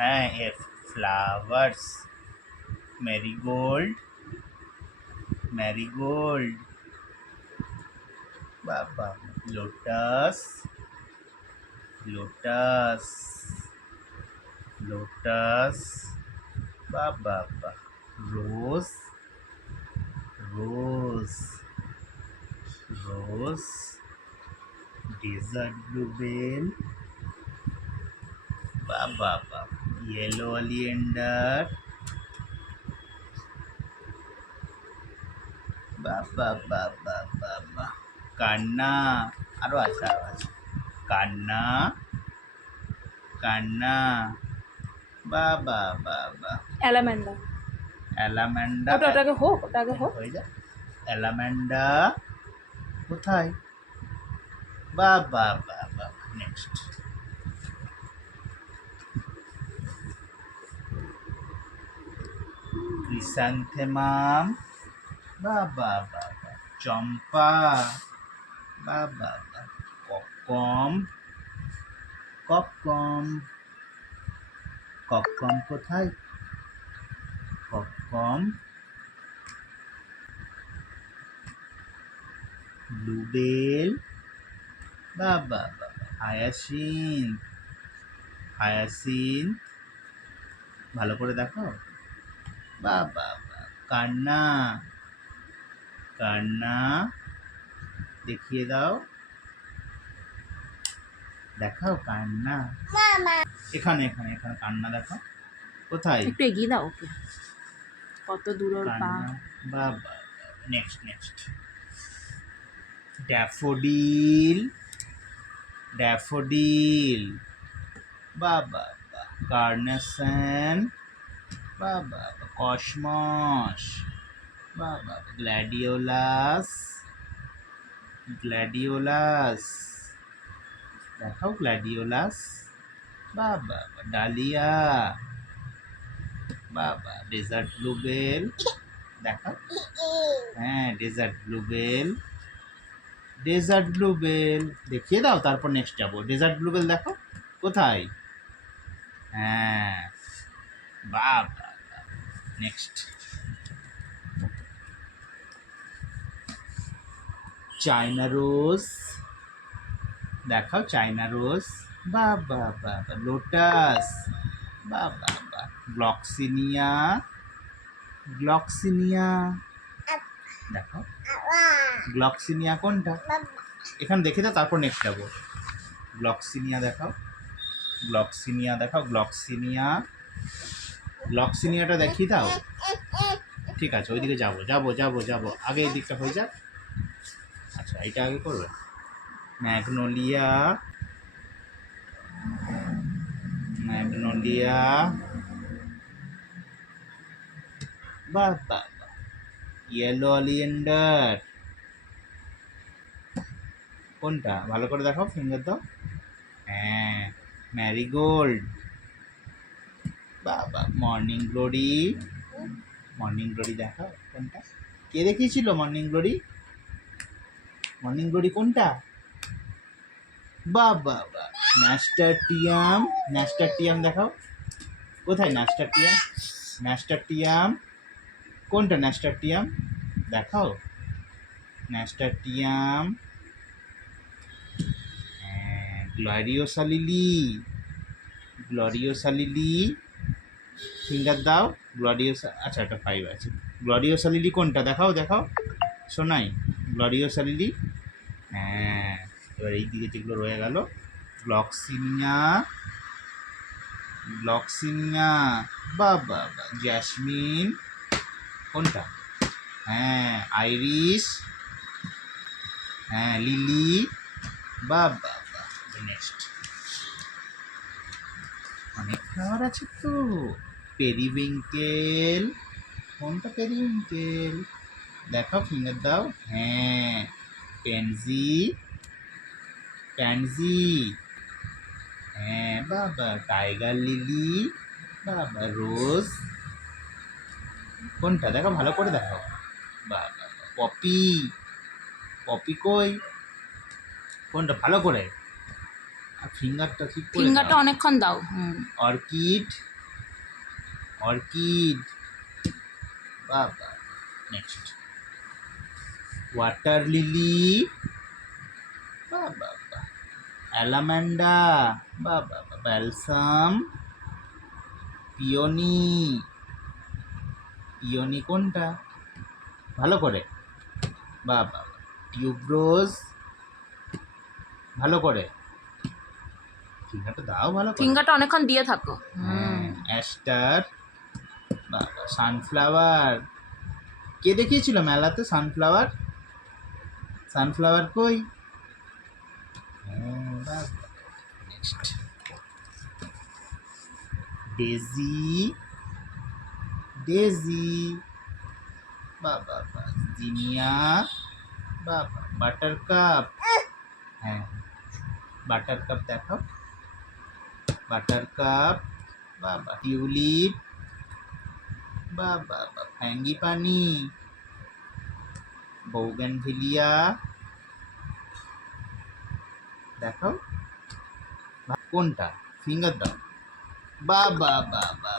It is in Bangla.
হ্যাঁ এফ ফ্লাওয়ার্স ম্যারিগোল্ড ম্যারিগোল্ড বাবা লোটাস লোটাস লোটাস বাবা বা রোজ রোজ রোজ ডেজার্ট ব্লুবেল বাবা বা ইয়েলো অলিয়েন্ডার বাবা বাবা বাবা কান্না আরও আছে আরও আছে কান্না কান্না বাবা বাবা অ্যালামেন্ডা অ্যালামেন্ডা ওটা ওটাকে হোক ওটাকে হোক হয়ে যা অ্যালামেন্ডা কোথায়? বাবা বাবা নেক্সট ক্রিসান্থেমাম বাবা বাবা চম্পা। বাবা ককম ককম ককম কোথায়? ককম ব্লুবেল বাবা বাবা হায়াসিন। হায়াসিন। ভালো করে দেখো। বাবা কান্না। কান্না। দেখিয়ে দাও। দেখাও কান্না। এখানে এখানে এখানে কান্না দেখো কোথায়? একটু এগিয়ে দাও ওকে। কত দূর পা। বাবা নেক্সট নেক্সট ড্যাফোডিল ড্যাফোডিল বাবা কার্নেশন বাবা, কসমস। বাবা, গ্ল্যাডিওলাস। গ্ল্যাডিওলাস। দেখাও গ্ল্যাডিওলাস। বাবা, ডালিয়া। বাবা, ডেজার্ট ব্লুবেল। দেখাও। হ্যাঁ ডেজার্ট ব্লুবেল। Dessert bluebell. দেখিয়ে দাও, তারপর নেক্সট যাব। ডেজার্ট ব্লুবেল দেখো কোথায়? হ্যাঁ। বাবা। নেক্সট চায়না রোজ দেখাও চায়না রোজ বাবা বাবা লোটাস বাবা বা গ্লক্সিনিয়া গ্লক্সিনিয়া দেখো গ্লক্সিনিয়া কোনটা? এখানে দেখে দাও, তারপর নেক্সট যাব। গ্লক্সিনিয়া দেখাও। গ্লক্সিনিয়া দেখাও। গ্লক্সিনিয়া গ্লক্সিনিয়াটা দেখিয়ে দাও। ঠিক আছে, ওইদিকে যাব যাব যাব যাব। আগে এই দিকটা হয়ে যাক। আচ্ছা এটা আগে করবে। ম্যাগনোলিয়া ম্যাগনোলিয়া বাহ বাহ ইয়েলো অলিয়েন্ডার কোনটা? ভালো করে দেখাও ফিঙ্গার দাও। হ্যাঁ ম্যারিগোল্ড বাবা মর্নিং গ্লোরি মর্নিং গ্লোরি দেখাও, কোনটা? কে দেখিয়েছিল মর্নিং গ্লোরি মর্নিং গ্লোরি কোনটা? বাবা বা ন্যাস্টারটিয়াম ন্যাস্টারটিয়াম দেখাও। কোথায় ন্যাস্টারটিয়াম ন্যাস্টারটিয়াম কোনটা ন্যাস্টারটিয়াম দেখাও। Nasturtium gloriosa lily gloriosa lily finger দাও গ্লোরিওসা আচ্ছা একটা ফাইভ আছে। গ্লোরিওসা লিলি কোনটা? দেখাও দেখাও। শোনাই গ্লোরিওসা লিলি হ্যাঁ এবার এই দিকে যেগুলো রয়ে গেল গ্লক্সিনিয়া গ্লক্সিনিয়া বা বা জ্যাসমিন কোনটা? হ্যাঁ আইরিস হ্যাঁ লিলি বা বা নেক্সট অনেক খাবার আছে তো। পেরিউইঙ্কেল। কোনটা পেরিউইঙ্কেল? দেখাও ফিঙ্গার দাও। হ্যাঁ পেনজি প্যানজি হ্যাঁ বাবা টাইগার লিলি বাবা রোজ কোনটা? দেখো ভালো করে দেখাও। বাবা পপি পপি কই? কোনটা? ভালো করে। আর ফিঙ্গারটা ঠিক করে ফিঙ্গারটা অনেকক্ষণ দাও অর্কিড। অর্কিড। বাবা নেক্সট ওয়াটার লিলি বাবা অ্যালাম্যান্ডা বাবা ব্যালসাম পিওনি পিওনি কোনটা? ভালো করে। বাবা টিউবরোজ ভালো করে। ফিঙ্গারটা দাও ভালো ফিঙ্গারটা অনেকক্ষণ দিয়ে থাকো। অ্যাস্টার বাবা সানফ্লাওয়ার কে দেখিয়েছিল মেলাতে সানফ্লাওয়ার সানফ্লাওয়ার কই? নেক্সট ডেজি ডেজি বাবা বা জিনিয়া। বাবা বাটার কাপ হ্যাঁ। বাটার কাপ দেখাও বাটার কাপ বাবা, টিউলিপ। বাবা বা ফ্যাঙ্গি পানি। বৌগান দেখো কোনটা? ফিঙ্গার দাও। বা বাবা বাবা